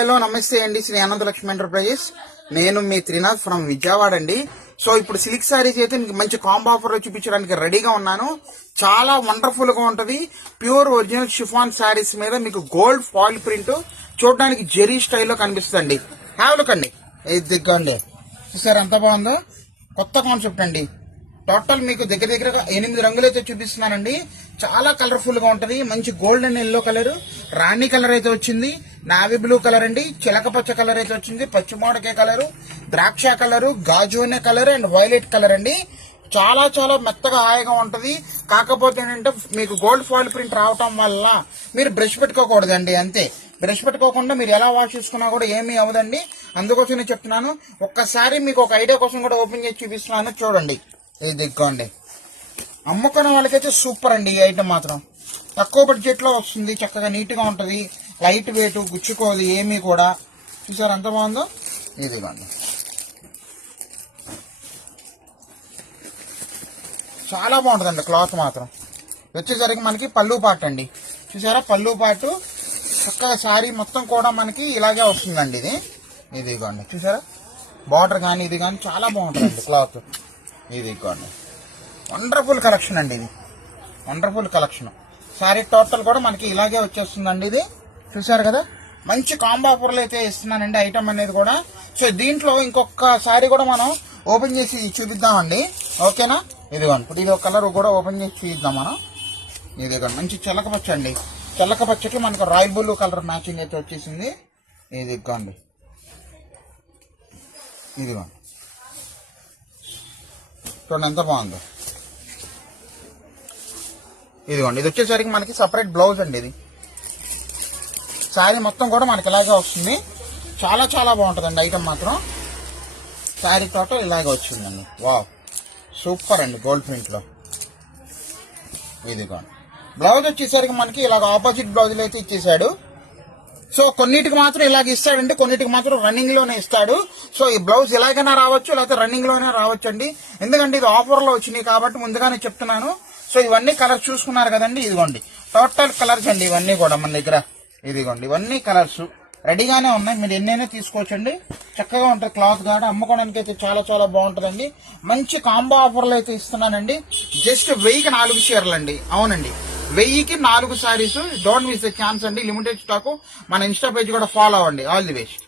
Hello నమస్తే అండి. Shri Ananthalakshmi enterprises. నేను మీ త్రినాథ్ ఫ్రమ్ విజయవాడ అండి. సో ఇప్పుడు సిల్క్ శారీస్ అయితే మీకు మంచి కాంబో ఆఫర్ లో చూపించడానికి రెడీగా ఉన్నాను. చాలా వండర్ఫుల్ గా ఉంటది. ప్యూర్ ఒరిజినల్ షిఫాన్ శారీస్ మీద మీకు గోల్డ్ ఫాయిల్ ప్రింట్ చూడడానికి జెరీ స్టైల్లో కనిపిస్తుంది. హ్యావ్ లుక్ అండి. ఇది దిగ్గండి, చూసారు ఎంత బాగుందో. కొత్త కాన్సెప్ట్ అండి. టోటల్ మీకు దగ్గరగా 8 రంగులు అయితే చూపిస్తున్నానండి. చాలా కలర్ఫుల్ గా ఉంటది. మంచి గోల్డెన్ ఎల్లో కలర్, రాణి కలర్ అయితే వచ్చింది, నావీ బ్లూ కలర్ అండి, చిలక పచ్చ కలర్ అయితే వచ్చింది, పచ్చిమాడకాయ కలరు, ద్రాక్ష కలరు, గాజు అనే కలర్ అండ్ వైలెట్ కలర్ అండి. చాలా చాలా మెత్తగా హాయిగా ఉంటది. కాకపోతే ఏంటంటే మీకు గోల్డ్ ఫాయిల్ ప్రింట్ రావటం వల్ల మీరు బ్రష్ పెట్టుకోకూడదండి. అంతే, బ్రష్ పెట్టుకోకుండా మీరు ఎలా వాష్ చేసుకున్నా కూడా ఏమీ అవ్వదండి. అందుకోసం నేను చెప్తున్నాను. ఒక్కసారి మీకు ఒక ఐడియా కోసం కూడా ఓపెన్ చేసి చూపిస్తున్నాను, చూడండి. ఇది దిగ్గండి. అమ్ముకున్న వాళ్ళకైతే సూపర్ అండి. ఈ ఐటమ్ మాత్రం తక్కువ బడ్జెట్ లో వస్తుంది. చక్కగా నీట్ గా ఉంటది, లైట్ వెయిట్, గుచ్చుకోదు ఏమీ కూడా. చూసారు ఎంత బాగుందో. ఇదిగోండి, చాలా బాగుంటుందండి క్లాత్ మాత్రం. వచ్చేసరికి మనకి పళ్ళు పాటు అండి. చూసారా, పళ్ళు పాటు చక్కగా శారీ మొత్తం కూడా మనకి ఇలాగే వస్తుందండి. ఇదిగోండి, చూసారా, బార్డర్ కానీ ఇది కానీ చాలా బాగుంటుందండి క్లాత్. ఇదిగోండి, వండర్ఫుల్ కలెక్షన్ అండి. ఇది వండర్ఫుల్ కలెక్షన్. శారీ టోటల్ కూడా మనకి ఇలాగే వచ్చేస్తుందండి. ఇది చూసారు కదా, మంచి కాంబో ఆఫర్లు అయితే ఇస్తున్నానండి ఐటమ్ అనేది కూడా. సో దీంట్లో ఇంకొక శారీ కూడా మనం ఓపెన్ చేసి చూపిద్దామండి, ఓకేనా. ఇదిగోండి, ఇప్పుడు ఇది ఒక కలర్ కూడా ఓపెన్ చేసి చూపిద్దాం మనం. ఇదిగోండి, మంచి చిలక పచ్చ అండి. చిలక పచ్చకి మనకు రాయల్ బ్లూ కలర్ మ్యాచింగ్ అయితే వచ్చేసింది. ఇదిగోండి, ఇదిగోండి, చూడండి ఎంత బాగుందో. ఇదిగోండి, ఇది వచ్చేసరికి మనకి సపరేట్ బ్లౌజ్ అండి. ఇది శారీ మొత్తం కూడా మనకి ఇలాగే వస్తుంది. చాలా చాలా బాగుంటుందండి ఐటమ్ మాత్రం. శారీ టోటల్ ఇలాగే వచ్చిందండి. వావ్, సూపర్ అండి గోల్డ్ ప్రింట్ లో. ఇదిగోండి, బ్లౌజ్ వచ్చేసరికి మనకి ఇలాగ ఆపోజిట్ బ్లౌజులు అయితే ఇచ్చేసాడు. సో కొన్నిటికి మాత్రం ఇలాగ ఇస్తాడండి, కొన్నిటికి మాత్రం రన్నింగ్ లోనే ఇస్తాడు. సో ఈ బ్లౌజ్ ఇలాగైనా రావచ్చు, లేకపోతే రన్నింగ్ లోనే రావచ్చు అండి. ఎందుకంటే ఇది ఆఫర్ లో వచ్చినాయి కాబట్టి ముందుగానే చెప్తున్నాను. సో ఇవన్నీ కలర్స్ చూసుకున్నారు కదండి. ఇదిగోండి, టోటల్ కలర్స్ అండి ఇవన్నీ కూడా మన దగ్గర. ఇదిగోండి, ఇవన్నీ కలర్స్ రెడీగానే ఉన్నాయి. మీరు ఎన్నైనా తీసుకోవచ్చండి. చక్కగా ఉంటుంది క్లాత్ కూడా. అమ్ముకోవడానికి అయితే చాలా చాలా బాగుంటుందండి. మంచి కాంబో ఆఫర్లు అయితే ఇస్తున్నానండి. జస్ట్ 1000కి 4 చీరలు అండి. అవునండి, 1000కి 4 saris. Don't miss the chance అండి. Limited stock. మన ఇన్స్టా పేజ్ కూడా ఫాలో అవ్వండి. All the best.